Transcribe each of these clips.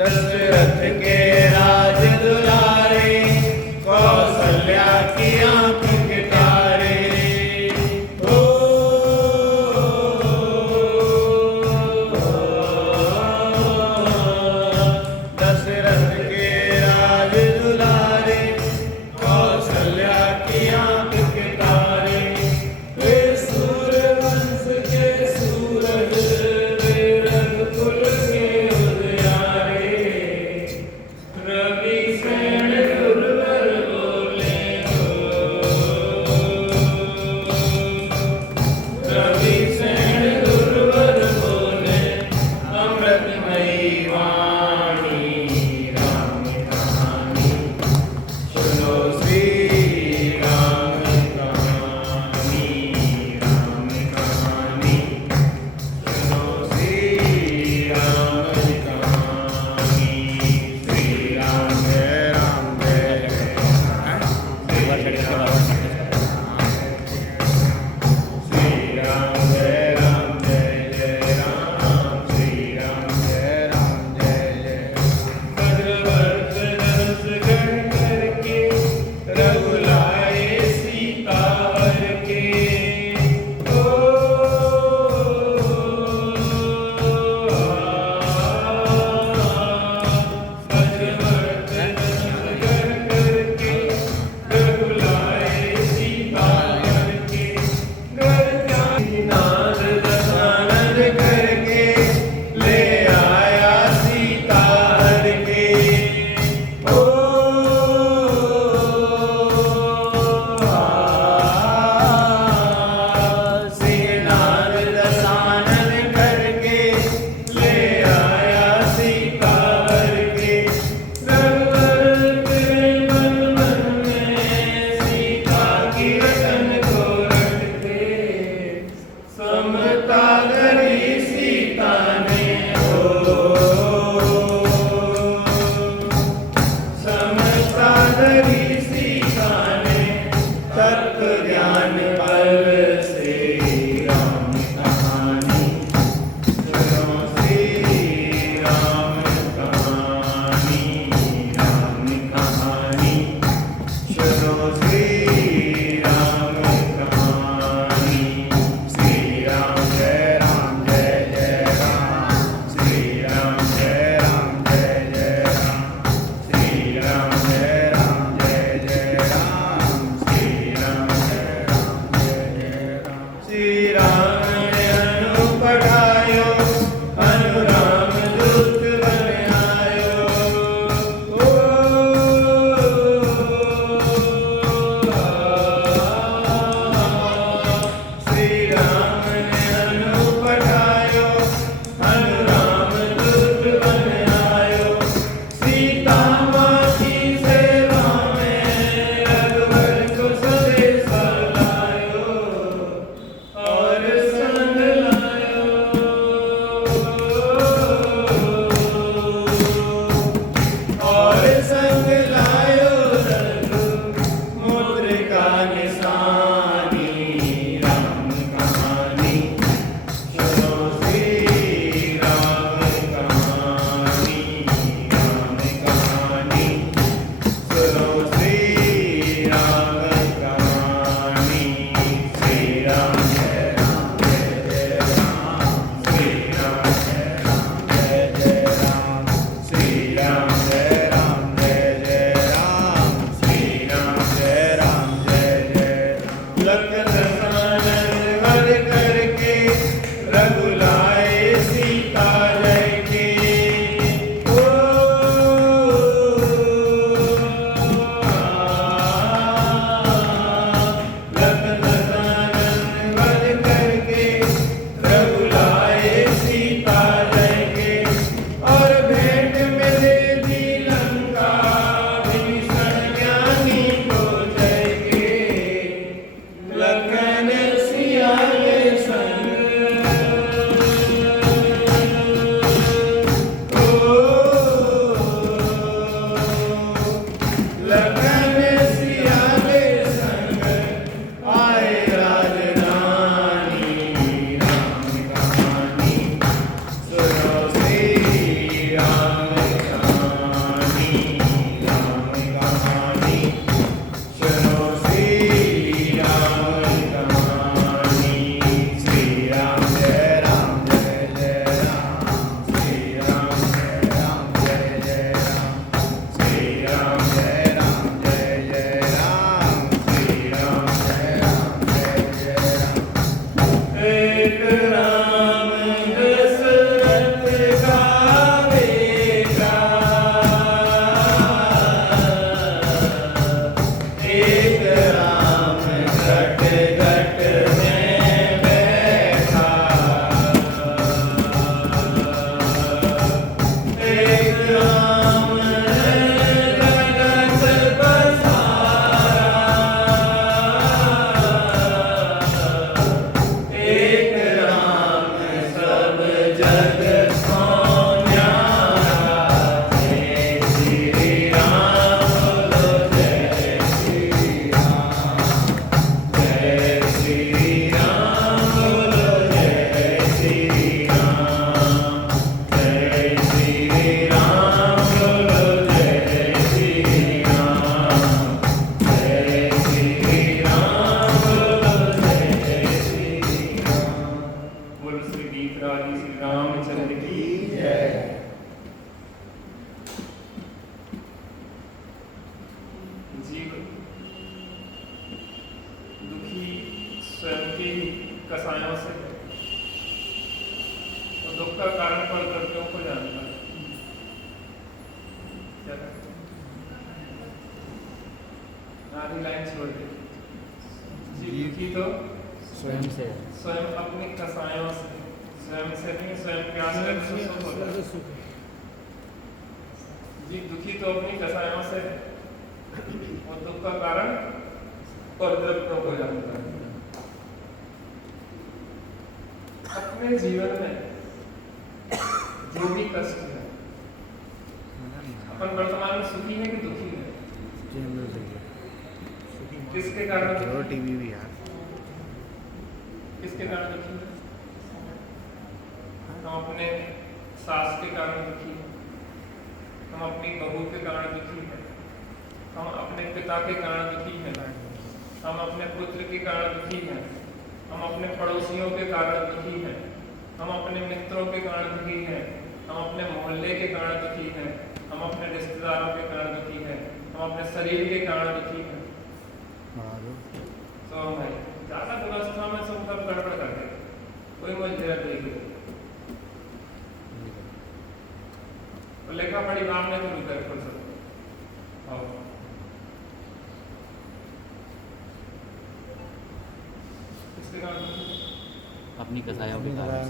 दशरथ के राज दुलारे, कौसल्या की आंख के तारे। ओ दशरथ के राज दुलारे, कौसल्या की आंख के तारे। वे सूर्यवंश के सूरज, वे रघुकुल के उजियारे। रवि सेन दुर्वर बोले हो, रवि सेन दुर्वर बोले, अमृतमयी वाणी राम कहानी। सुनो श्री राम कहानी, राम कहानी। सुनो श्री राम कहानी। श्री राम जय राम जय जय राम। श्री राम जय राम जय जय राम। श्री राम जय राम जय जय। भद्रवर्ष दस गण करके, रघुलाए सीता वर के। ओ भद्रवर्ष दस गण करके, रघुलाए सीता वर के। घर जाई नाद दशानन करके, ले आया सीता हर के। ओ सिंहनाद दशानन करके, ले आया सीता हर के। रघुवर तेरे मन मन में, सीता की रतन को रटते। समता धरी सीता ने हो, समता धरी सीता ने। तत्व ज्ञान बल से राम कहानी। सुनो श्री राम कहानी, राम कहानी। सुनो श्री राम कहानी। श्री राम जय राम जय जय राम। श्री राम जय राम जय जय राम। श्री राम जय राम जय कसायों से है, तो दुख का कारण परद्रव्यों को जानता है। क्या आधी लाइन छोड़ दी। जीव दुखी तो स्वयं से स्वयं अपनी कसायों से, स्वयं से नहीं, स्वयं के आश्रय से सुख होता है। जीव दुखी तो अपनी कसायों से है, और दुख का कारण परद्रव्यों को जानता है। अपने जीवन में जो भी कष्ट है, अपन वर्तमान में सुखी है कि दुखी है? किसके कारण? टीवी भी यार किसके कारण दुखी है? हम अपने सास के कारण दुखी है, हम अपनी बहू के कारण दुखी है, हम अपने पिता के कारण दुखी हैं, हम अपने पुत्र के कारण दुखी हैं, हम अपने पड़ोसियों के कारण दुखी हैं, हम अपने मित्रों के कारण दुखी हैं, हम अपने मोहल्ले के कारण दुखी हैं, हम अपने रिश्तेदारों के कारण दुखी हैं, हम अपने शरीर के कारण दुखी हैं। तो भाई ज़्यादा व्यवस्था में सब गड़बड़ कर दे, कोई मुझे नहीं। तो लेखा पढ़ी बात में शुरू कर खुद से अपनी कसायों के कारण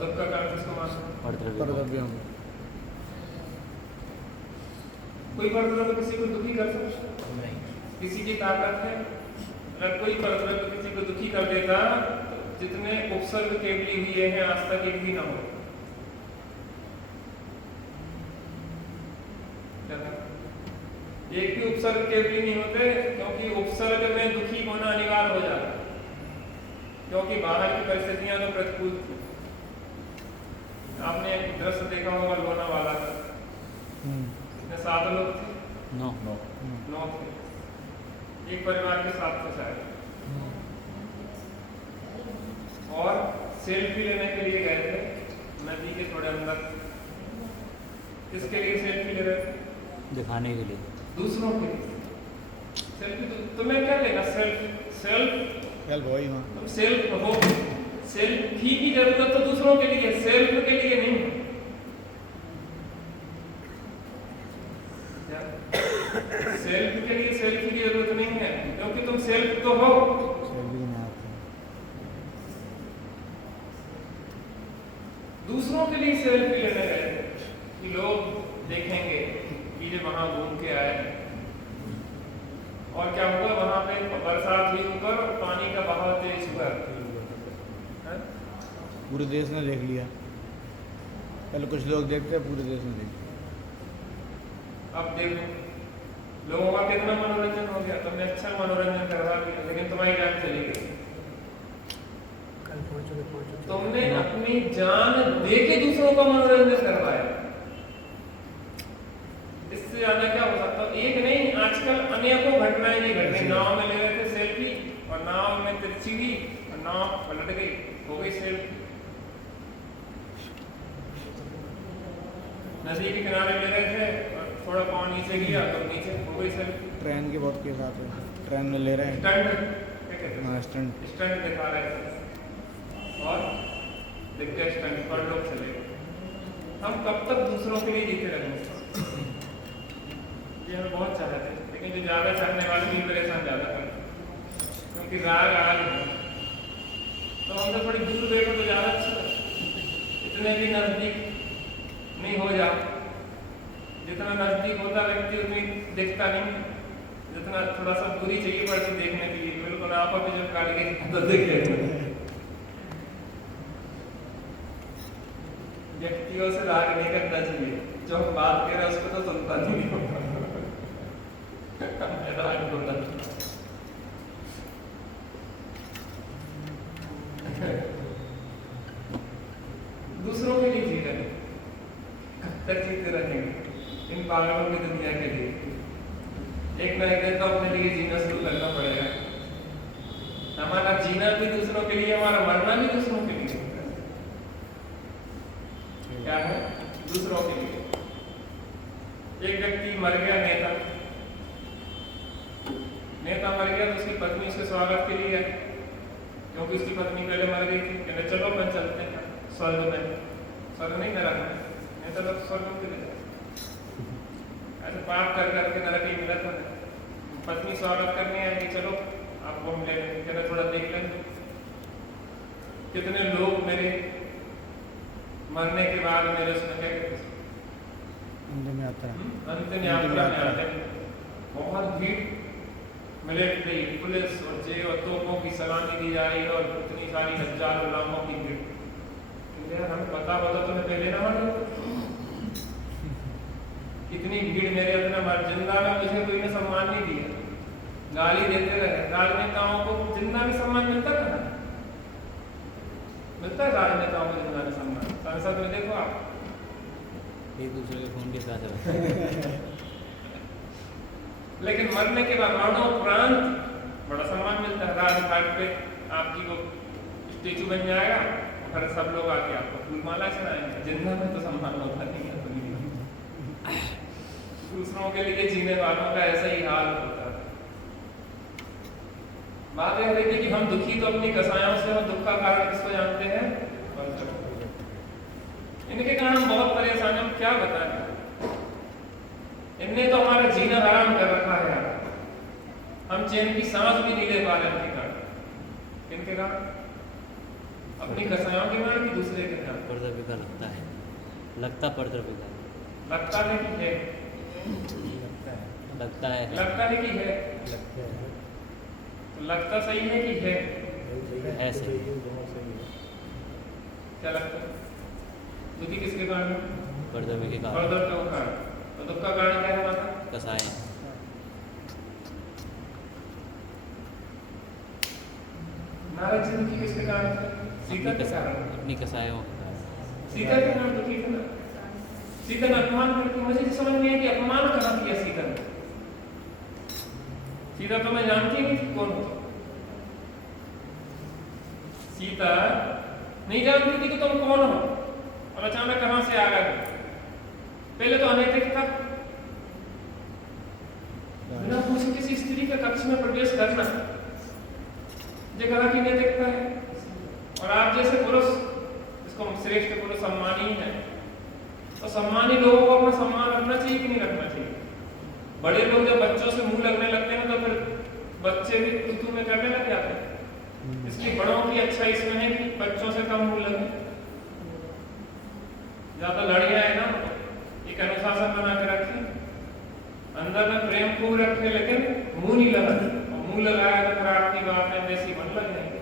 दुख का कारण किसको मानते? परद्रव्यों में कोई परद्रव्य किसी को दुखी कर सकता नहीं, किसी की ताकत है। अगर कोई परद्रव्य किसी को दुखी कर देता तो जितने उपसर्ग केवली हुए हैं आज तक एक भी ना हो। एक भी उपसर्ग केवली नहीं होते, क्योंकि उपसर्ग में दुखी होना अनिवार्य हो जाता है, क्योंकि बाहर की परिस्थितियां तो प्रतिकूल थी। आपने एक दृश्य देखा होगा लोनावाला का, इसमें 7 लोग थे, 9 थे, एक परिवार के 7 थे शायद, और सेल्फी लेने के लिए गए थे नदी के थोड़े अंदर। किसके लिए सेल्फी ले रहे थे? दिखाने के लिए, दूसरों के लिए। सेल्फी तुम्हें क्या लेना? सेल्फ तुम सेल्फ हो। सेल्फी की जरूरत तो दूसरों के लिए, सेल्फ के लिए नहीं। सेल्फ के लिए सेल्फी की जरूरत नहीं है, क्योंकि तुम सेल्फ तो हो। दूसरों के लिए सेल्फी लेने गए कि लोग देखेंगे कि ये वहां घूम के आए। और क्या हुआ, वहां पे बरसात हुई ऊपर और पानी का बहाव तेज हुआ, पूरे देश ने देख लिया। पहले कुछ लोग देखते हैं, पूरे देश ने देख लिया। अब देखो लोगों का कितना मनोरंजन हो गया। तुमने अच्छा मनोरंजन करवा दिया, लेकिन तुम्हारी जान चली गई। तुमने अपनी जान दे के दूसरों का मनोरंजन करवाया। इससे ज्यादा क्या हो सकता? एक नहीं, आजकल अनेकों घटनाएं ये घट रही। नाव में ले रहे थे सेल्फी, और नाव में तिरछी हुई और नाव पलट गई, हो गई सेल्फी। नदी के किनारे ले रहे थे और थोड़ा पाँव नीचे गिरा तो नीचे हो गई सेल्फी। ट्रेन के बहुत केस आते हैं, ट्रेन में ले रहे हैं, स्टंट, क्या कहते हैं, स्टंट दिखा रहे थे और दिख गया स्टंट पर लोग चले गए। हम कब तक दूसरों के लिए जीते रहेंगे? ये हमें बहुत चाहते थे, लेकिन जो ज़्यादा चाहने वाले भी परेशान ज़्यादा करते, क्योंकि राग आग है। तो हमसे थोड़ी दूर बैठो तो ज़्यादा अच्छा, इतने भी नज़दीक नहीं हो जा। जितना नज़दीक होता व्यक्ति उतनी दिखता नहीं, जितना थोड़ा सा दूरी चाहिए पड़ती देखने के लिए। बिल्कुल आप अभी जब काट के तो देख लेते। व्यक्तियों से राग नहीं करना चाहिए, जो हम बात कर रहे हैं उसको तो सुनता नहीं। राग होता दूसरों के लिए जी रहे, कब तक जीते रहेंगे इन पागलों की दुनिया के लिए? एक ना एक दिन तो अपने लिए जीना शुरू करना पड़ेगा। हमारा जीना भी दूसरों के लिए, हमारा मरना भी दूसरों के लिए। क्या है? दूसरों के लिए। एक व्यक्ति मर गया, नेता मर गया, तो उसकी पत्नी उसके स्वागत के लिए क्योंकि उसकी पत्नी पहले मर गई थी। कहने चलो अपन चलते हैं स्वर्ग में, स्वर्ग नहीं नरक में, नहीं तो लोग स्वर्ग में चले जाए। ऐसे पाप कर करके नरक ही मिला था। पत्नी स्वागत करने आएगी, चलो आपको हम ले लेंगे। कहना थोड़ा देख लेंगे कितने लोग मेरे मरने के बाद मेरे उसमें क्या कहते हैं, अंतिम यात्रा अंतिम यात्रा में आते हैं। बहुत भीड़, मिलिट्री, पुलिस और जे और तोपों की सलामी दी जा रही है और इतनी सारी हजारों लाखों की भीड़। यार हमें पता होता तो मैं पहले ना मार इतनी भीड़ मेरे अपने मर जिंदा में मुझे कोई ने सम्मान नहीं दिया, गाली देते रहे। राजनेताओं को जिंदा में सम्मान मिलता था, मिलता है राजनेताओं को जिंदा में सम्मान। संसद में देखो आप एक दूसरे के खून के प्यासे लेकिन मरने के बाद मरणोपरांत बड़ा सम्मान मिलता है। राजघाट पे आपकी वो स्टेचू बन जाएगा, फिर सब लोग आके आपको फूलमाला चढ़ाएंगे। जिंदा में तो सम्मान होता नहीं है। दूसरों के लिए जीने वालों का ऐसा ही हाल होता है। बात यह है कि हम दुखी तो अपनी कसायों से, और दुख का कारण किसको जानते हैं? इनके कारण हम बहुत परेशान हैं। हम क्या बताएं, इनने तो हमारा जीना हराम कर रखा है यार। हम चैन की सांस भी नहीं ले पा रहे इनके कारण। किनके कारण? अपनी कसायों के कारण कि दूसरे के कारण? परद्रव्य का लगता है, लगता परद्रव्य का लगता है कि है, लगता है लगता है कि है, तो लगता सही है कि है? ऐसे क्या लगता है? दुखी किसके कारण? परद्रव्य के कारण, परद्रव्य का कारण। तो दुख का कारण क्या है हमारा? कसाय नारद जी दुखी किसके कारण थे? सीता के कारण। अपनी कसायों के कारण। सीता के कारण दुखी थे ना। सीता ने अपमान करके, मुझे समझ नहीं है कि अपमान कहाँ किया सीता ने। सीता तो मैं जानती नहीं थी कौन हो। सीता नहीं जानती थी कि तुम कौन हो, और अचानक कहां से आ गए। पहले तो अनैतिक था, बिना पूछे किसी स्त्री के कक्ष में प्रवेश करना जगह की नैतिकता है। और आप जैसे पुरुष, इसको श्रेष्ठ पुरुष सम्मानी है, तो सम्मानी लोगों को अपना सम्मान रखना चाहिए कि नहीं रखना चाहिए? बड़े लोग जब बच्चों से मुंह लगने लगते हैं तो फिर बच्चे भी तू में करने लग जाते हैं। इसलिए बड़ों की अच्छा इसमें है कि बच्चों से कम मुंह लगे। ज्यादा लड़ियां है ना, एक अनुशासन बना के रखें, अंदर में प्रेम खूब रखे, लेकिन मुंह नहीं लगाए। और मुंह लगाया तो फिर आपकी बात में वैसी मन लग जाएंगे।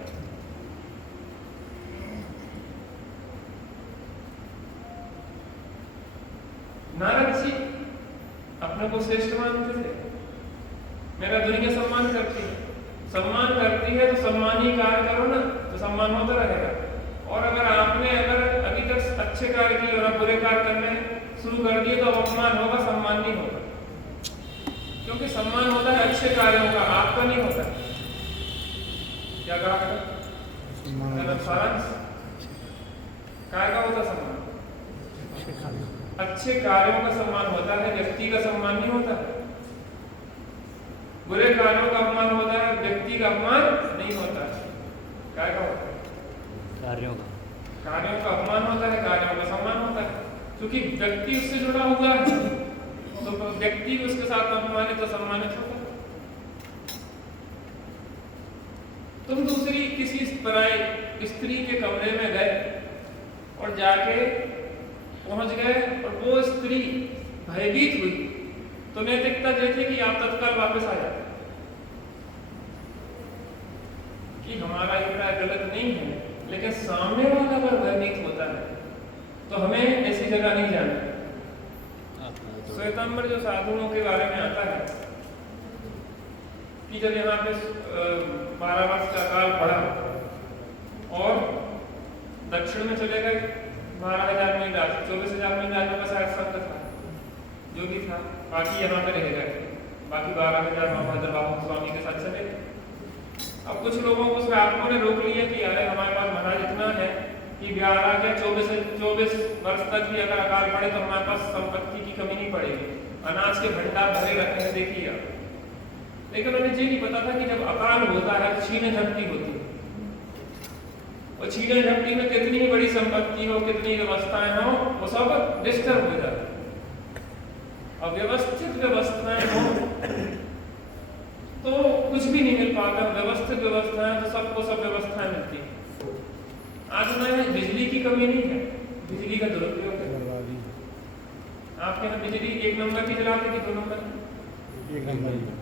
नारद जी अपने को श्रेष्ठ मानते थे। मेरा दुनिया सम्मान करती है, सम्मान करती है तो सम्मानी कार्य करो ना, तो सम्मान होता रहेगा। और अगर आपने अभी तक अच्छे कार्य किए और बुरे कार्य करने शुरू कर दिए तो अपमान होगा, सम्मान नहीं होगा। क्योंकि सम्मान होता है अच्छे कार्यों का, आपका नहीं होता। क्या कहा? सारांश काय का होता सम्मान? अच्छे कार्यों का सम्मान होता है, व्यक्ति का सम्मान नहीं होता। बुरे कार्यों का अपमान होता है, व्यक्ति का अपमान नहीं होता। क्या होता है? कार्यों का अपमान होता है, कार्यों का सम्मान होता है। क्योंकि व्यक्ति उससे जुड़ा हुआ है, तो व्यक्ति भी उसके साथ अपमानित तो सम्मानित होता है। तुम दूसरी किसी पराई स्त्री के कमरे में गए और जाके पहुंच गए और वो स्त्री भयभीत हुई, तो नैतिकता ये थी कि आप तत्काल वापस आ जाते कि हमारा इतना गलत नहीं है। लेकिन सामने वाला अगर भयभीत होता है तो हमें ऐसी जगह नहीं जाना। श्वेतांबर जो साधुओं के बारे में आता है कि जब यहाँ पे 12 वर्ष का काल पड़ा और दक्षिण में चले गए 12,000 मील राज, 24,000 मील राज का शायद संत था जो भी था, बाकी यहाँ पे रह गए, बाकी 12,000 महाभाद्र बाबू स्वामी के साथ चले। अब कुछ लोगों को श्रावकों ने रोक लिया कि अरे हमारे पास महाराज इतना है कि 12 के 24 वर्ष तक भी अगर अकाल पड़े तो हमारे पास संपत्ति की कमी नहीं पड़ेगी, अनाज के भंडार भरे रखे हैं, देखिए आप। लेकिन उन्हें ये नहीं पता था कि जब अकाल होता है छीने झपटी होती है। और छीना झपटी में कितनी ही बड़ी संपत्ति हो, कितनी व्यवस्थाएं हो, वो सब डिस्टर्ब हो जाता है। अब व्यवस्थित व्यवस्थाएं हो तो कुछ भी नहीं मिल पाता, व्यवस्थित व्यवस्थाएं तो सबको सब व्यवस्थाएं मिलती है। आज में बिजली की कमी नहीं है, बिजली का दुरुपयोग है। बर्बादी आपके यहाँ बिजली 1 नंबर की जलाते कि 2 नंबर की? एक नंबर हैं?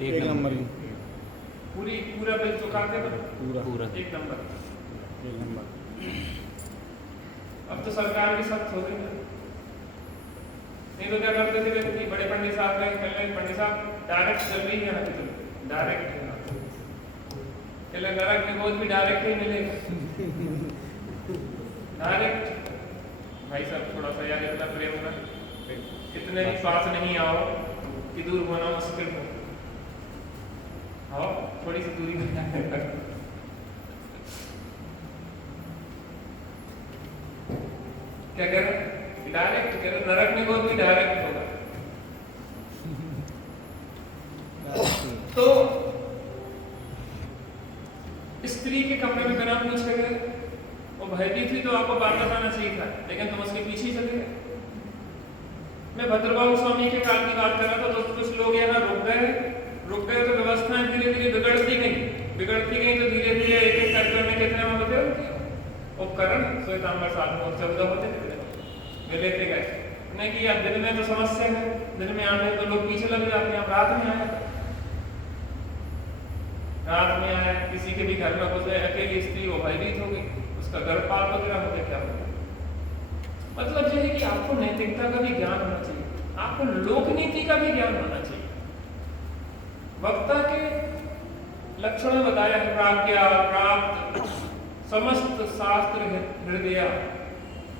एक नंबर ही पूरा बिल चुकाते तो पूरा पूरा 1 नंबर। एक नंबर। अब तो सरकार भी सख्त हो गई है। नहीं तो क्या करते थे व्यक्ति, बड़े पंडित साहब गए, कल पंडित साहब डायरेक्ट चल रही है ना, तो डायरेक्ट है ना, चले नरक में बहुत भी डायरेक्ट ही मिलेगा, डायरेक्ट। भाई साहब थोड़ा सा यार इतना प्रेम ना, इतने भी पास नहीं आओ कि दूर होना मुश्किल हो, आओ थोड़ी सी दूरी में। क्या कह रहे, डायरेक्ट कह रहे, नरक में बहुत भी डायरेक्ट होगा। तो स्त्री के कमरे में बिना पूछे गए, वो भयभीत थी तो आपको बात बताना चाहिए था, लेकिन तुम उसके पीछे चले गए। मैं भद्रबाहु स्वामी के काल की बात कर रहा था, तो कुछ लोग यहाँ रुक गए तो व्यवस्थाएं धीरे धीरे बिगड़ती गई तो धीरे धीरे एक एक करके में कितने में होते उपकरण श्वेतांबर 14 होते वे लेते गए। नहीं कि अब दिन में तो समस्या है, दिन में आने तो लोग पीछे लग जाते हैं, अब रात में आया किसी के भी घर में घुस गए, अकेली स्त्री वो भयभीत हो गई, उसका गर्भपात वगैरह होते क्या होगा। मतलब ये है कि आपको नैतिकता का भी ज्ञान होना चाहिए, आपको लोक नीति का भी ज्ञान होना चाहिए। वक्ता के लक्षण बताया है, प्राज्ञा प्राप्त समस्त शास्त्र हृदय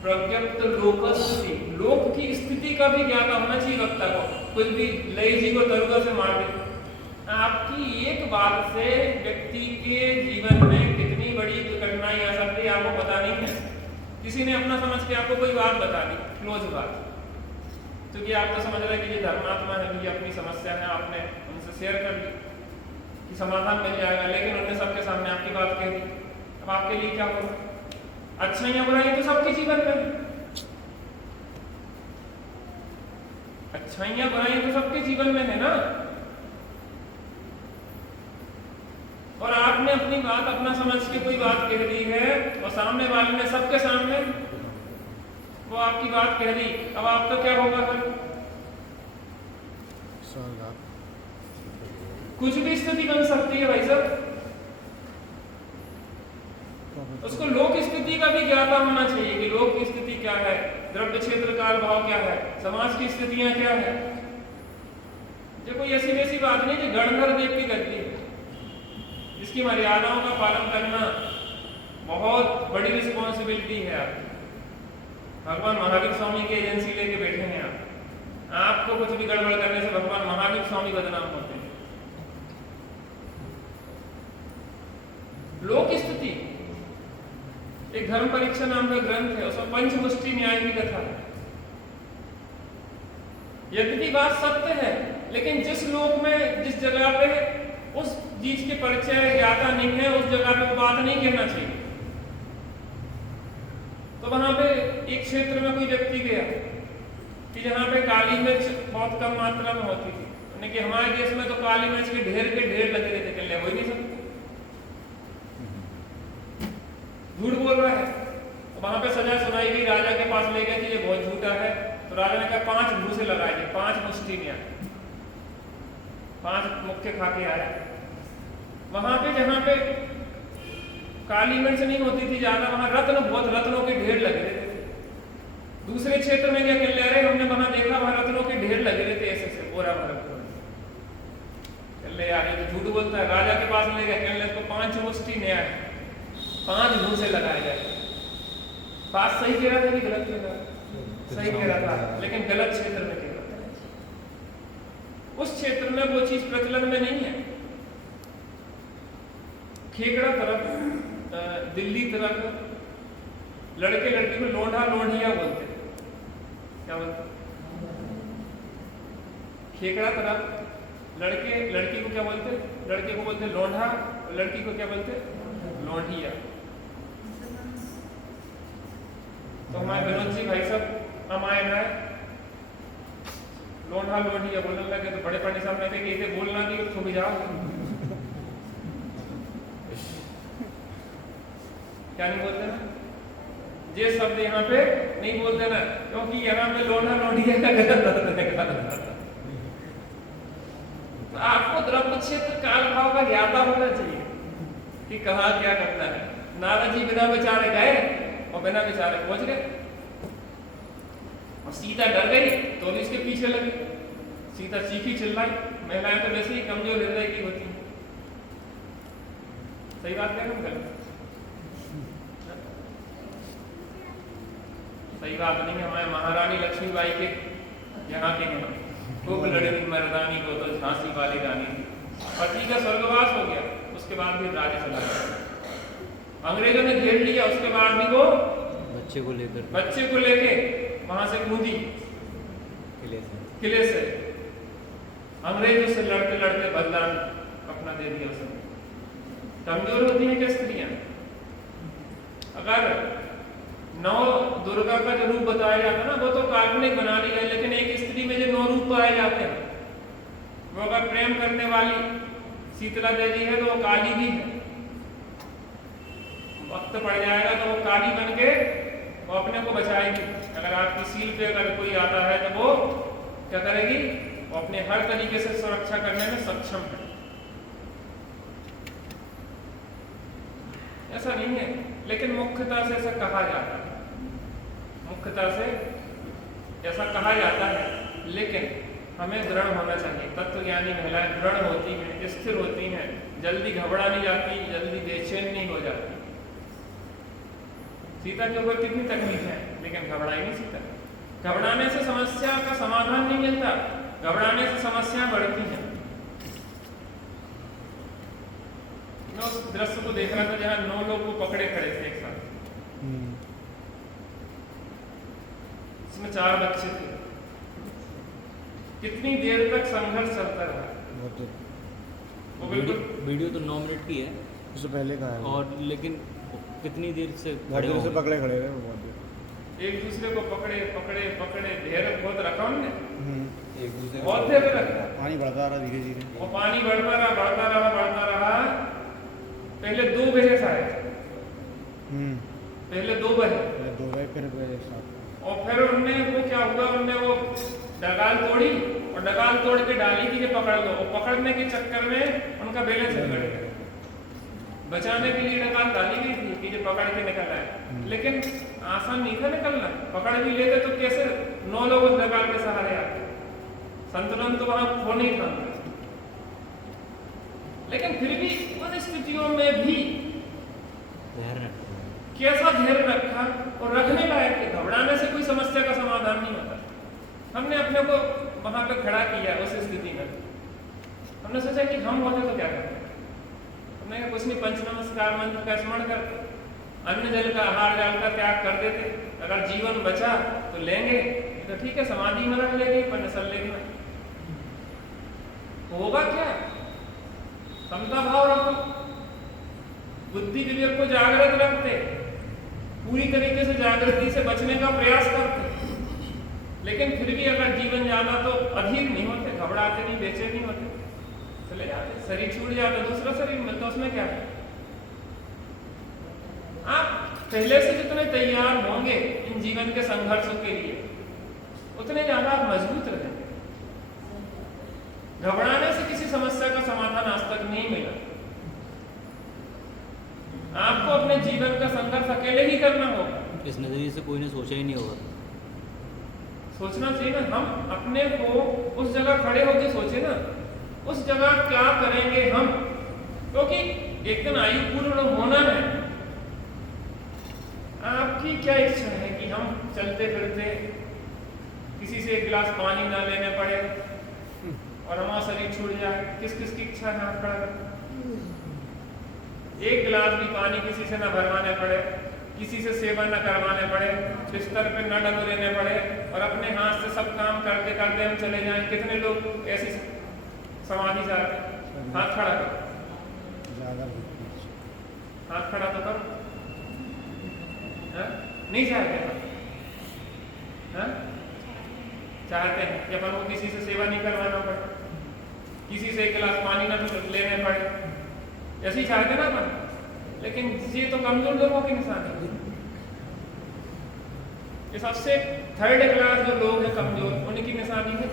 प्रज्ञप्त लोकस्थिति, लोक की स्थिति का भी ज्ञाता होना चाहिए वक्ता को। कुछ भी लई जी को तरुआ से मार दे, आपकी एक बात से व्यक्ति के जीवन में कितनी बड़ी कठिनाई आ सकती है आपको पता नहीं है। किसी ने अपना समझ के आपको कोई बात बता दी, क्लोज बात, क्योंकि आप तो समझ रहे हैं कि ये धर्मात्मा है, ये अपनी समस्या है, आपने उनसे शेयर कर ली कि समाधान मिल जाएगा, लेकिन उन्होंने सबके सामने आपकी बात कह दी। अब आपके लिए क्या होगा? अच्छाइयां बुराइयां तो सबके जीवन में, अच्छाइयां बुराइयां तो सबके जीवन में है ना। और आपने अपनी बात अपना समझ के कोई बात कह दी है और सामने वाले ने सबके सामने वो आपकी बात कह दी, अब आपका क्या होगा फिर? कुछ भी स्थिति बन सकती है भाई साहब। उसको लोक स्थिति का भी ज्ञाता होना चाहिए कि लोक की स्थिति क्या है, द्रव्य क्षेत्र काल भाव क्या है, समाज की स्थितियां क्या है। ये कोई ऐसी वैसी बात नहीं कि गणधर देव की गलती है, इसकी मर्यादाओं का पालन करना बहुत बड़ी रिस्पॉन्सिबिलिटी है आपकी। भगवान महावीर स्वामी की एजेंसी लेके बैठे हैं आप, आपको कुछ भी गड़बड़ करने से भगवान महावीर स्वामी बदनाम होते हैं। लोक स्थिति एक धर्म परीक्षा नाम का ग्रंथ है, उसमें पंचमुष्टि न्याय की कथा है। यद्यपि बात सत्य है, लेकिन जिस लोक में जिस जगह पे उस चीज के परिचय ज्ञाता नहीं है, उस जगह पे बात नहीं कहना चाहिए। तो वहां पे एक क्षेत्र में कोई व्यक्ति गया कि जहां पे काली मिर्च बहुत कम मात्रा में होती थी, यानी कि हमारे देश में तो काली मिर्च के ढेर लगे रहते, कल हो ही नहीं सकते, झूठ बोल रहा है। तो वहां पे सजा सुनाई गई, राजा के पास ले गए कि ये बहुत झूठा है। तो राजा ने कहा 5 भूसे लगाए थे, 5 मुष्टि में 5 मुक्के खा के आया। वहां पे जहां पे काली मिर्च नहीं होती थी ज्यादा, वहां बहुत रत्नों के ढेर लगे रहते थे। दूसरे क्षेत्र में क्या कह रहे, हमने वहां देखा वहां रत्नों के ढेर लगे रहते ऐसे बोरा भर। कल यार ये झूठ बोलता है। राजा के पास ले गए, कहने इसको 5 मुष्टि न्याय, 5 भूसे लगाए गए। बात सही कह रहा था कि गलत कह रहा था? सही कह रहा था, लेकिन गलत क्षेत्र में कह रहा था। उस क्षेत्र में वो चीज प्रचलन में नहीं है। खेकड़ा तरफ, दिल्ली तरफ लड़के लड़की को लोढ़ा लोढ़िया बोलते, क्या बोलते? खेकड़ा तरफ लड़के लड़की को क्या बोलते? लड़के को बोलते लोढ़ा, लड़की को क्या बोलते? लोंढिया। तो हमारे विनोद जी भाई साहब रामायण है, लोंढा लोंढिया बोलने लगे तो बड़े पंडित साहब ने कहा कि इसे बोलना नहीं थूक जाओ। क्या नहीं बोलते ना, ये शब्द यहाँ पे नहीं बोलते ना, क्योंकि यहाँ पे लोंढा लोंढिया का गलत अर्थ निकाला। तो आपको द्रव्य क्षेत्र काल भाव का ज्ञाता होना चाहिए कि कहाँ क्या करना है। नारद जी बिना विचारे गए और बिना विचारे पहुंच गए, और सीता डर गई तो भी इसके पीछे लगी। सीता चीखी चिल्लाई, महिलाएं तो वैसे ही कमजोर हृदय की होती हैं। सही बात कह रहे हैं, सही बात नहीं। हमारे महारानी लक्ष्मीबाई के यहाँ के हैं, खूब लड़नी मर्दानी को तो झांसी वाली रानी थी। पति का स्वर्गवास हो गया, उसके बाद भी राज्य चला गया, अंग्रेजों ने घेर लिया, उसके बाद भी वो बच्चे को लेके वहां से कूदी किले से, अंग्रेजों से लड़ते लड़ते बलिदान अपना दे दिया उसने। कमजोर होती हैं क्या स्त्रियां? अगर नौ दुर्गा का जो रूप बताया जाता है ना, वो तो काल्पनिक बना लिया है, लेकिन एक स्त्री में जो 9 रूप पाए जाते हैं, वो अगर प्रेम करने वाली शीतला देवी है तो वो काली भी है। वक्त पड़ जाएगा तो वो काली बन के वो अपने को बचाएगी। अगर आपकी सील पे अगर कोई आता है तो वो क्या करेगी, वो अपने हर तरीके से सुरक्षा करने में सक्षम है। ऐसा नहीं है, लेकिन मुख्यता से ऐसा कहा जाता है, मुख्यता से ऐसा कहा जाता है, लेकिन हमें दृढ़ होना चाहिए। तत्वज्ञानी महिलाएं दृढ़ होती हैं, स्थिर होती हैं, जल्दी घबरा नहीं जाती, जल्दी बेचैन नहीं हो जाती। सीता के ऊपर कितनी तकलीफ है, लेकिन घबराई नहीं सीता। घबराने से समस्या का समाधान नहीं मिलता, घबराने से समस्या बढ़ती है। मैं उस दृश्य को देख रहा था जहां 9 लोग को पकड़े खड़े थे एक साथ, इसमें 4 बच्चे थे। कितनी देर तक संघर्ष चलता रहा। वो बिल्कुल वीडियो तो 9 मिनट की है, उससे पहले कहा है, और लेकिन कितनी देर से खड़े से पकड़े खड़े रहे वो एक दूसरे को पकड़े पकड़े पकड़े, धैर्य बहुत रखा उन्होंने, एक दूसरे बहुत धैर्य रखा। पानी बढ़ता रहा धीरे धीरे, वो पानी बढ़ता रहा बढ़ता रहा बढ़ता रहा। पहले 2 बहस आए, पहले 2 बहे, और फिर उनने वो क्या हुआ, उनने वो डगाल तोड़ी और डगाल तोड़ के डाली कि ये पकड़ लो, और पकड़ने के चक्कर में उनका बैलेंस बिगड़ गया। बचाने के लिए डगाल डाली गई थी कि ये पकड़ के निकल आए, लेकिन आसान नहीं था निकलना। पकड़ भी लेते तो कैसे 9 लोग उस डगाल के सहारे आते, संतुलन तो वहां खो नहीं था। लेकिन फिर भी उन स्थितियों में भी कैसा धैर्य रखा, और रखने लायक है। घबराने से कोई समस्या का समाधान नहीं होता। हमने अपने को वहां पे खड़ा किया उस स्थिति में, हमने सोचा कि हम होते तो क्या करते, हमने कुछ नहीं, पंच नमस्कार मंत्र का स्मरण करते, अन्न जल का आहार जाल का त्याग कर देते। अगर जीवन बचा तो लेंगे, तो ठीक है समाधि में रख लेंगे, पर नसल लेंगे। होगा क्या, समता भाव रखो, बुद्धि विवेक को जागृत रखते, पूरी तरीके से जागृति से बचने का प्रयास करते। लेकिन फिर भी अगर जीवन जाना तो अधीर नहीं होते, घबराते नहीं, बेचैन नहीं होते, चले जाते। शरीर छूट जाता, दूसरा शरीर मिलता, उसमें क्या है। आप पहले से जितने तैयार होंगे इन जीवन के संघर्षों के लिए, उतने ज्यादा आप मजबूत रहेंगे। घबराने से किसी समस्या का समाधान आज तक नहीं मिला। आपको अपने जीवन का संघर्ष अकेले ही करना होगा। इस नजरिए से कोई ने सोचा ही नहीं होगा। सोचना चाहिए ना, हम अपने को उस जगह खड़े होकर सोचे ना, उस जगह क्या करेंगे हम, क्योंकि एक दिन आयु पूर्ण होना है। आपकी क्या इच्छा है कि हम चलते फिरते किसी से 1 गिलास पानी ना लेने पड़े और हमारा शरीर छूट जाए? किस किस की इच्छा है हाथ खड़ा कर? 1 गिलास भी पानी किसी से न भरवाने पड़े, किसी से सेवा न करवाने पड़े, बिस्तर पे न डगे रहने पड़े, और अपने हाथ से सब काम करते करते हम चले जाएं। कितने लोग ऐसी समाधि जाते? हाथ खड़ा कर। हाथ खड़ा तो करो। हाँ? नहीं चाहते हैं? हाँ? चाहते हैं कि अपन को किसी से सेवा नहीं करवाना पड़े, किसी से एक गिलास पानी ना लेने पड़े, ऐसे ही चाहते ना अपन। लेकिन ये तो कमजोर लोगों की निशानी है। ये सबसे थर्ड क्लास जो लोग हैं कमजोर, उनकी निशानी है।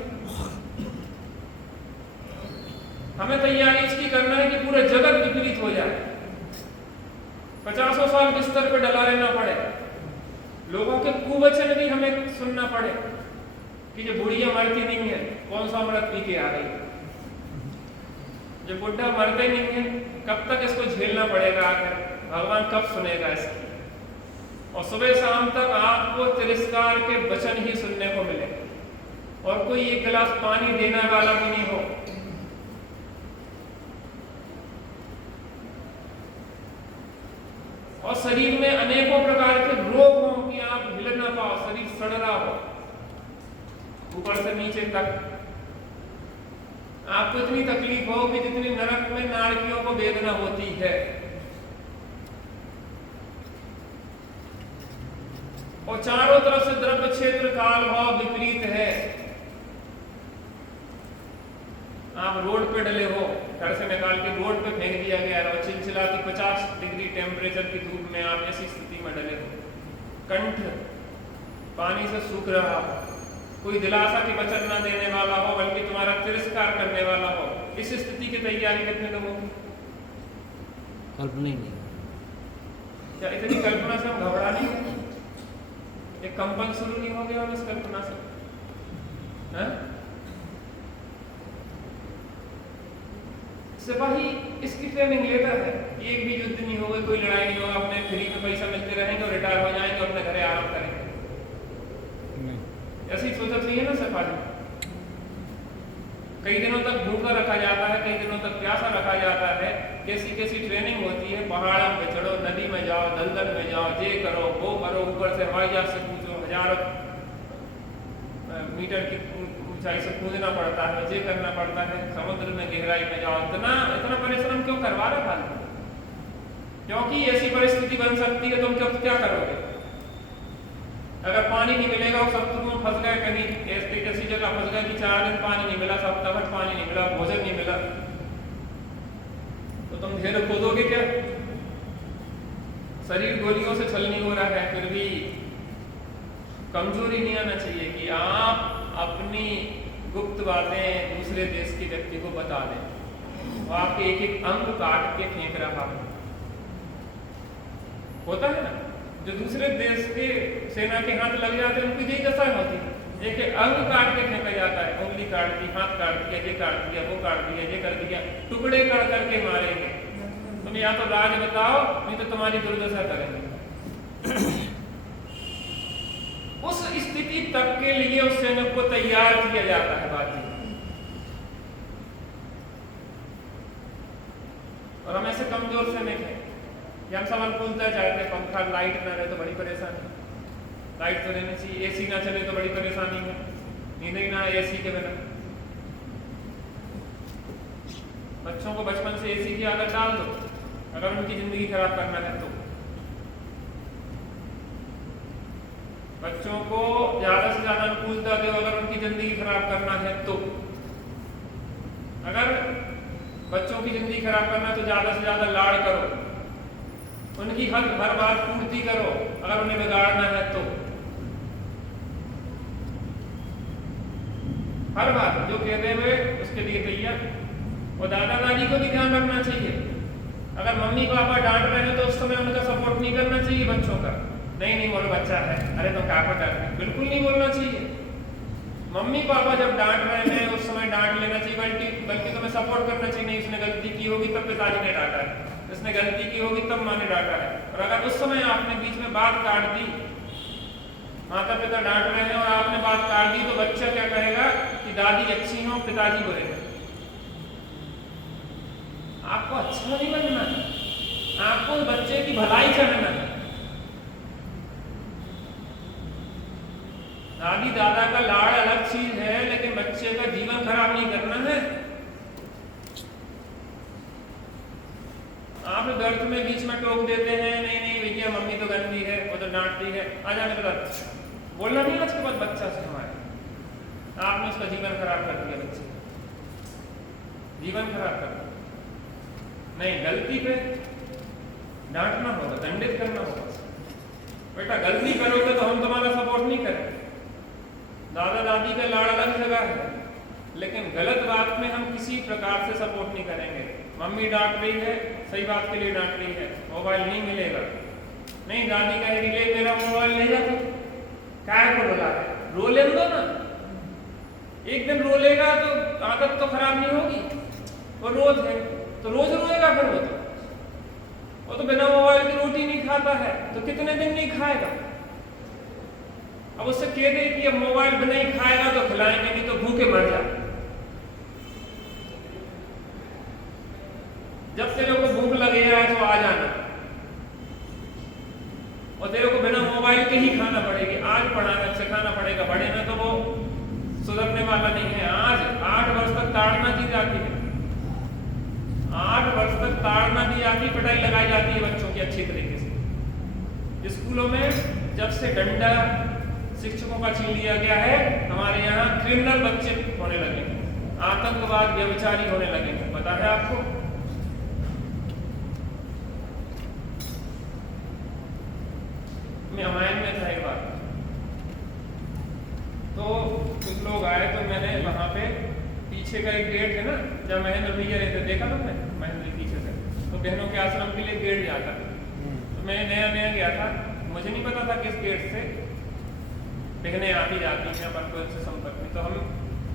हमें तैयारी इसकी करना है कि पूरा जगत विपरीत हो जाए, 50 साल बिस्तर पे डला रहना पड़े, लोगों के कुवचन भी हमें सुनना पड़े कि जो बुढ़िया मरती नहीं है, कौन सा अमृत पी के आ गई, जो बुढ़ा मरते नहीं है, कब तक इसको झेलना पड़ेगा, आकर भगवान कब सुनेगा इसकी। और सुबह शाम तक आपको तिरस्कार के वचन ही सुनने को मिले और कोई एक गिलास पानी देने वाला भी नहीं हो। और शरीर में अनेकों प्रकार के रोग हों कि आप हिल ना पाओ, शरीर सड़ रहा हो ऊपर से नीचे तक, आपको इतनी तकलीफ हो कि जितनी नरक में नारकियों को वेदना होती है। और चारों तरफ से द्रव्य क्षेत्र काल भाव विपरीत है। आप रोड पे डले हो, घर से निकाल के रोड पे फेंक दिया गया है और चिलचिलाती 50 डिग्री टेम्परेचर की धूप में आप ऐसी स्थिति में डले हो, कंठ पानी से सूख रहा हो, कोई दिलासा की वचन ना देने वाला हो बल्कि तुम्हारा तिरस्कार करने वाला हो। इस स्थिति की तैयारी कितने लोगों की? कल्पना ही नहीं। क्या इतनी कल्पना से हम घबरा नहीं है? एक कंपन शुरू नहीं हो गया हम इस कल्पना से? है? सिपाही इसकी ट्रेनिंग लेता है, एक भी युद्ध नहीं होगा, कोई लड़ाई नहीं होगा, अपने फ्री में पैसा मिलते रहेंगे और रिटायर हो जाएंगे और अपने घरे आराम करेंगे। ऐसी सोचा चाहिए ना सिपाही। कई दिनों तक भूखा रखा जाता है, कई दिनों तक प्यासा रखा जाता है, कैसी कैसी ट्रेनिंग होती है, पहाड़ों पे चढ़ो, नदी में जाओ, दलदल में जाओ, ये करो वो करो, ऊपर से हवाई जहाज से कूदो, हजारों मीटर की ऊंचाई से कूदना पड़ता है, ये करना पड़ता है, समुद्र में गहराई में जाओ, इतना परिश्रम क्यों करवा रहा था? क्योंकि ऐसी परिस्थिति बन सकती है, तुम क्या करोगे? अगर पानी नहीं मिलेगा, उस सब तुम फंस गए कहीं ऐसी जगह फंस गए कि 4 दिन पानी नहीं मिला, सप्ताह भर पानी नहीं मिला, भोजन नहीं मिला, तो तुम ढेर खोदोगे क्या? शरीर गोलियों से छलनी हो रहा है, फिर भी कमजोरी नहीं आना चाहिए कि आप अपनी गुप्त बातें दूसरे देश के व्यक्ति को बता दें। वो आपके एक एक अंग काट के फेंक रहा होता है ना, जो दूसरे देश के सेना के हाथ लग जाते हैं उनकी यही दशा होती है, एक अंग काट के फेंका जाता है, उंगली काट दी, हाथ काट दिया, ये काट दिया, वो काट दिया, ये कर दिया, टुकड़े कर करके मारेंगे। तुम या तो राज बताओ, नहीं तो तुम्हारी दुर्दशा करेंगे। उस स्थिति तक के लिए उस सैनिक को तैयार किया जाता है बातचीत। और हम ऐसे कमजोर सैनिक हैं कि हम सब अनुकूलता चाहते हैं, पंखा लाइट ना रहे तो बड़ी परेशानी, लाइट तो रहनी चाहिए, एसी ना चले तो बड़ी परेशानी है, नींद ही ना एसी के बिना। बच्चों को बचपन से एसी की आदत डाल दो अगर उनकी जिंदगी खराब करना है तो। बच्चों को ज्यादा से ज्यादा अनुकूलता दो अगर उनकी जिंदगी खराब करना है तो। अगर बच्चों की जिंदगी खराब करना है तो ज्यादा से ज्यादा लाड़ करो, उनकी हर बात पूर्ति करो अगर उन्हें बिगाड़ना है तो। हर बात जो कहते हुए उसके लिए तैयार। और दादा दादी को भी ध्यान रखना चाहिए, अगर मम्मी पापा डांट रहे हैं तो उस समय उनका सपोर्ट नहीं करना चाहिए बच्चों का। नहीं बोलो बच्चा है, अरे तुम क्या कर रहे, बिल्कुल नहीं बोलना चाहिए। मम्मी पापा जब डांट रहे हैं उस समय डांट लेना चाहिए, बल्कि तुम्हें सपोर्ट करना चाहिए। नहीं, उसने गलती की होगी तब पिताजी ने डांटा है, उसने गलती की होगी तब माँ ने डांटा है। और अगर उस समय आपने बीच में बात काट दी, माता पिता डांट रहे हैं और आपने बात काट दी, तो बच्चा क्या कहेगा कि दादी अच्छी हो, पिताजी बुरे हैं। आपको अच्छा नहीं बनना है, आपको बच्चे की भलाई चाहना है। दादी दादा का लाड़ अलग चीज है, लेकिन बच्चे का जीवन खराब नहीं करना है। आप व्यर्थ में बीच में टोक देते हैं, नहीं नहीं भैया मम्मी तो गंदी है, वो तो डांटती है, आजा मेरे साथ। बोलना नहीं है उसके बाद बच्चा से हमारे, आपने उसका जीवन खराब कर दिया, बच्चे जीवन खराब कर दिया। नहीं, गलती पे डांटना होगा, दंडित करना होगा। बेटा गलती करोगे तो हम तुम्हारा सपोर्ट नहीं करेंगे, दादा दादी का लाड़ अलग जगह है, लेकिन गलत बात में हम किसी प्रकार से सपोर्ट नहीं करेंगे। मम्मी डांट रही है, सही बात के लिए डांट रही है, मोबाइल नहीं मिलेगा, नहीं दादी कहेगी ले मेरा मोबाइल ले जा, तो क्या को रोला है, रो ले दो ना, एक दिन रोलेगा तो आदत तो खराब नहीं होगी। वो रोज है तो रोज रोएगा, फिर वो तो बिना मोबाइल की रोटी नहीं खाता है, तो कितने दिन नहीं खाएगा। अब उससे कह दे कि अब मोबाइल भी नहीं खाएगा तो खिलाएंगे नहीं तो भूखे मर जा। जब तेरे को भूख लगे है तो आ जाना, और तेरे को बिना मोबाइल के ही खाना पड़ेगी। आज पढ़ाना सिखाना पड़ेगा, बड़े में तो वो सुधरने वाला नहीं है। आज 8 वर्ष तक ताड़ना दी जाती है, 8 वर्ष तक ताड़ना दी जाती, पिटाई लगाई जाती है बच्चों की अच्छी तरीके से। स्कूलों में जब से डंडा शिक्षकों का छीन लिया गया है, हमारे यहाँ क्रिमिनल बच्चे होने लगे, आतंकवाद व्यभिचारी होने लगे, पता है आपको? मैं रामायण में था एक बार, तो कुछ लोग आए, तो मैंने वहां पे पीछे का एक गेट है ना, जब महेंद्र भैया रहते, देखा तुमने महेंद्र पीछे से, तो बहनों के आश्रम के लिए गेट जाता, तो मैं नया नया गया था, मुझे नहीं पता था किस गेट से बहनें आती जाती हैं अपन को इनसे संपर्क में। तो हम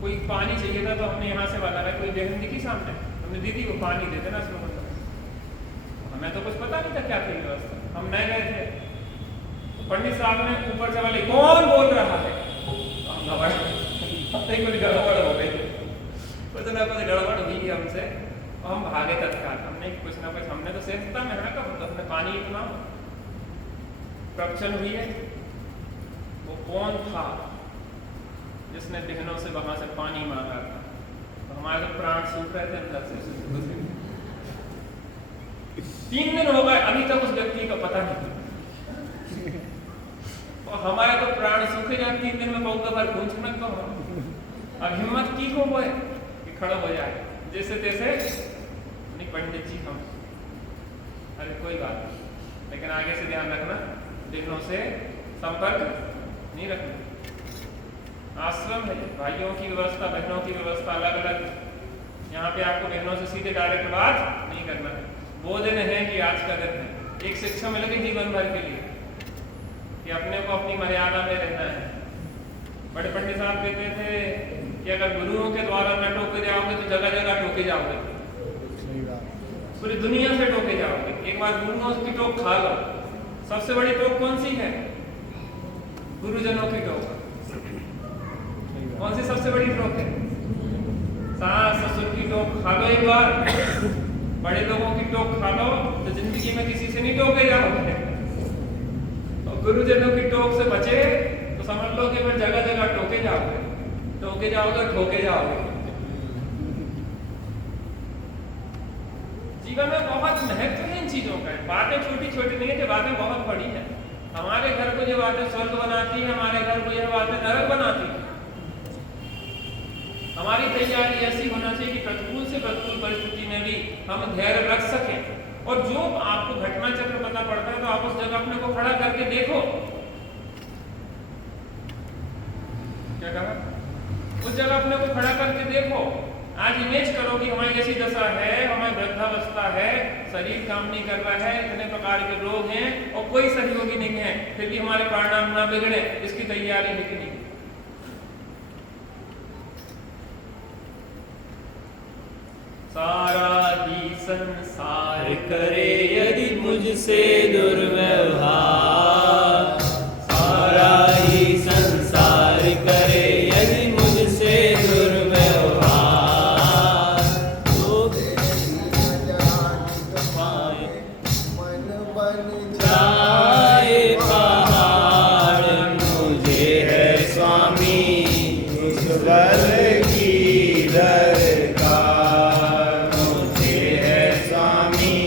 कोई पानी चाहिए था, तो हमने यहाँ से वाला है, कोई बहन दिखी सामने, हमने दीदी को पानी देते ना शुरू में, हमें तो कुछ पता नहीं था क्या थी व्यवस्था, हम नए गए थे। तो पंडित साहब ने ऊपर से वाले कौन बोल रहा है, कुछ गड़बड़ हो गई, कुछ ना कुछ गड़बड़ हुई हमसे, और हम भागे तत्काल। हमने कुछ ना कुछ, हमने तो सेवता में है कब, तो हमने पानी इतना प्रवचन हुई है। वो कौन था जिसने बहनों से वहां से पानी मांगा था, तो हमारे तो प्राण सूख रहे थे अंदर से। 3 दिन हो गए, अभी तक उस व्यक्ति का पता नहीं, और हमारे तो प्राण सूखे जाए 3 दिन में, बहुत बार खून छनक तो हम अब हिम्मत की को वो कि खड़ा हो जाए जैसे तैसे, नहीं पंडित जी हम, अरे कोई बात नहीं, लेकिन आगे से ध्यान रखना, बहनों से संपर्क नहीं रखना। आश्रम है, भाइयों की व्यवस्था, बहनों की व्यवस्था अलग अलग, यहाँ पे आपको बहनों से सीधे डायरेक्ट बात नहीं करना है। वो दिन है कि आज का दिन है, एक शिक्षा मिल गई जीवन भर के लिए कि अपने को अपनी मर्यादा में रहना है। बड़े पंडित साहब कहते थे कि अगर गुरुओं के द्वारा न टोके जाओगे तो जगह जगह टोके जाओगे, पूरी दुनिया से टोके जाओगे। एक बार गुरुओं की टोक खा लो। सबसे बड़ी टोक कौन सी है? गुरुजनों की टोक। कौन सी सबसे बड़ी टोक है? सास ससुर की टोक खा लो एक बार, बड़े लोगों की टोक खा लो तो जिंदगी में किसी से नहीं टोके जाओगे। और गुरुजनों की टोक से बचे तो समझ लो कि फिर जगह जगह टोके जाओगे, टोके जाओगे, ठोके जाओगे। जीवन में बहुत महत्व है इन चीजों का। बातें छोटी छोटी नहीं है, कि बातें बहुत बड़ी है। हमारे घर को ये बातें स्वर्ग बनाती है, हमारे घर को यह बातें नरक बनाती है। हमारी तैयारी ऐसी होना चाहिए कि प्रतिकूल से प्रतिकूल परिस्थिति में भी हम धैर्य रख सकें। और जो आपको घटना चक्र पता पड़ता है तो आप उस जगह अपने को खड़ा करके देखो। क्या कहा? उस जगह अपने को खड़ा करके देखो। आज इमेज करो कि हमारी ऐसी दशा है, हमारी वृद्धावस्था है, शरीर काम नहीं कर रहा है, इतने प्रकार के रोग हैं और कोई सहयोगी नहीं है, फिर भी हमारे परिणाम ना बिगड़े, इसकी तैयारी है कि नहीं? सारा ही संसार करे यदि मुझसे दुर्व्यवहार, सारा ही संसार करे यदि मुझसे दुर्व्यवहार, तो जाए पहाड़ मुझे है स्वामी उस बल की दरकार, मुझे है स्वामी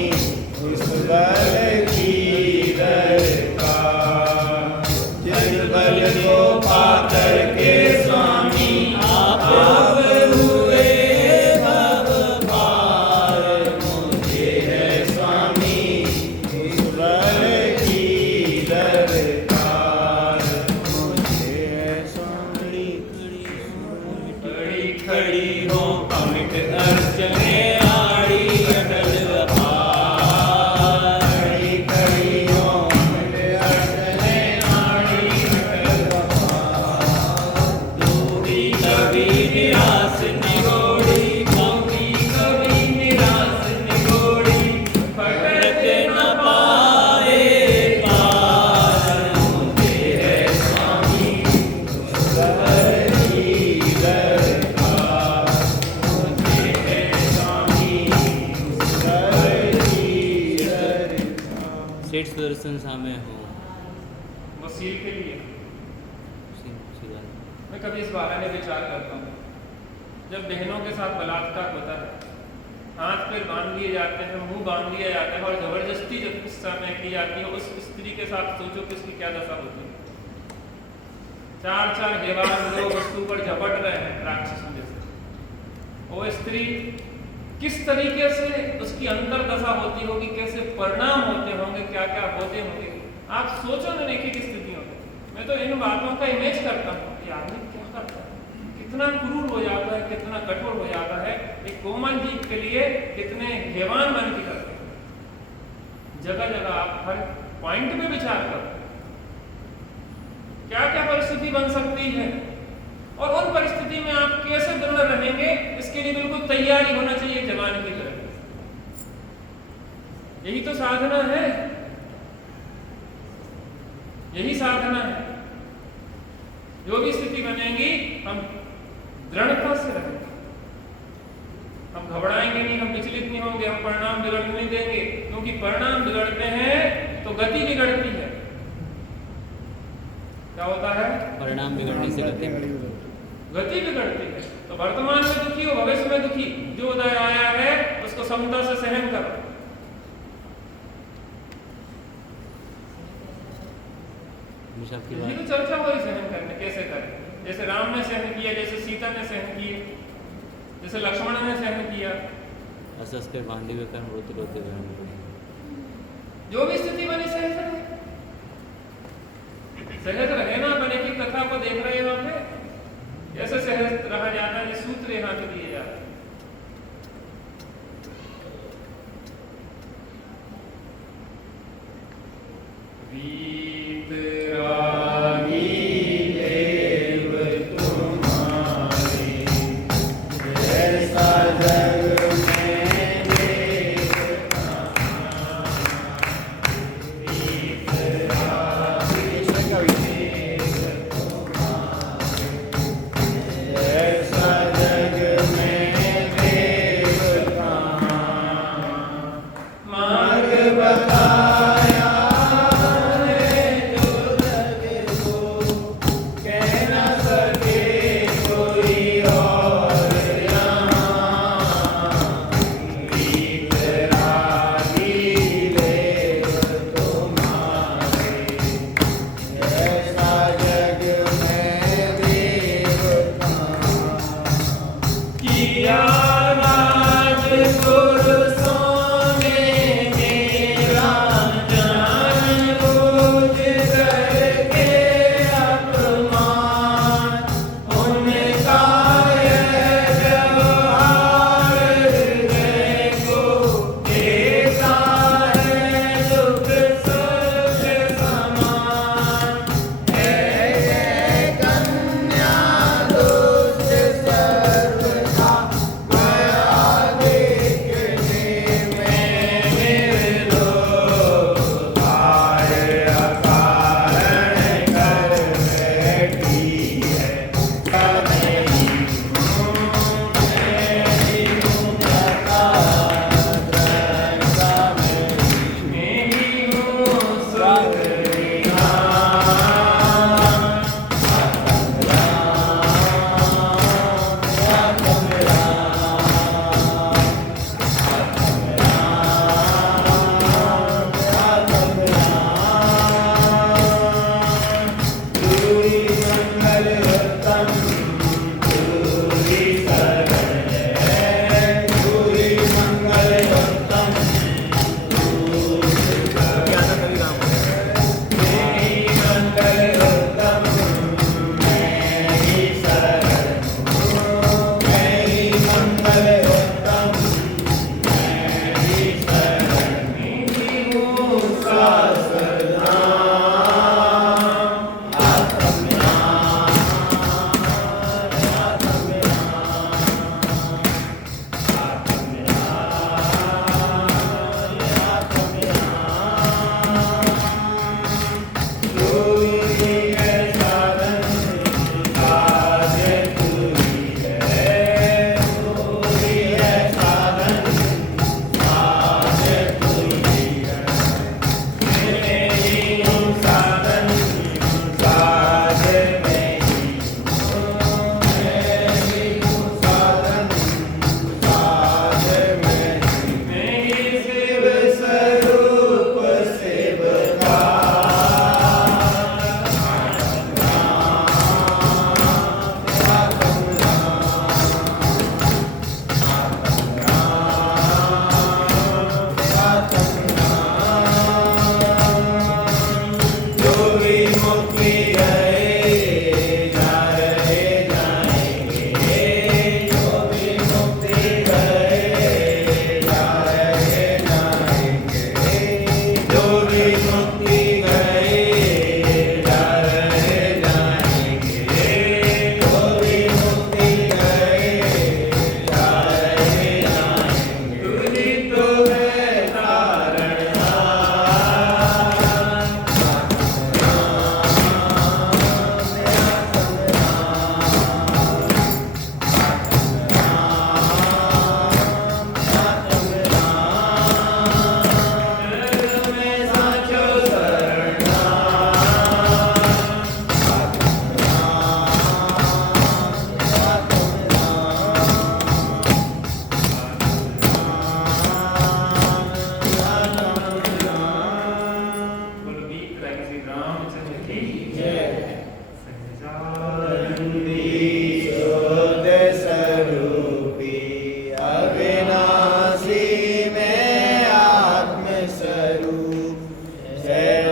जेठ सुदर्शन सामे हो वो सील के लिए। सिद्धार्थ। मैं कभी इस बारे में विचार करता हूँ, जब बहनों के साथ बलात्कार होता है, हाथ पैर बांध लिए जाते हैं, मुंह बांध लिया जाता है और जबरदस्ती जब उस समय की जाती है उस स्त्री के साथ, सोचो कि उसकी क्या दशा होती है। चार चार हैवान लोग उसके ऊपर झपट रहे हैं राक्षसों जैसे, वो स्त्री किस तरीके से उसकी अंतर दशा होती होगी, कैसे परिणाम होते होंगे, क्या क्या होते होंगे, आप सोचो ना। देखिए किस स्थिति होगी। मैं तो इन बातों का इमेज करता हूँ कि आदमी क्या करता है, कितना क्रूर हो जाता है, कितना कठोर हो जाता है, एक कोमल जीव के लिए कितने हैवान बन के करते हैं। जगह जगह आप हर पॉइंट पे विचार करो, क्या क्या परिस्थिति बन सकती है और उन परिस्थिति में आप कैसे दृढ़ रहेंगे, इसके लिए बिल्कुल तैयारी होना चाहिए जवान की तरह। यही तो साधना है, यही साधना है। जो भी स्थिति बनेगी हम दृढ़ता से रहेंगे, हम घबराएंगे नहीं, हम विचलित नहीं होंगे, हम परिणाम बिगड़ने नहीं देंगे, क्योंकि परिणाम बिगड़ते हैं तो गति बिगड़ती है। क्या होता है? परिणाम बिगड़ने से गति बिगड़ती है। तो वर्तमान में दुखी हो, भविष्य में दुखी, जो उदय आया है उसको समता से सहन करो। यही तो चर्चा हुई सहन करने कैसे करें। जैसे राम ने सहन किया, जैसे सीता ने सहन किए, जैसे लक्ष्मण ने सहन किया। असस पे बांधे हुए कर्म रोते रोते जो भी स्थिति बनी सहज रहे, सहज रहे ना। बने की कथा को देख रहे हैं वहां पे, कैसे सहज रहा जाता है, ये सूत्र यहाँ पे दिए जाते हैं।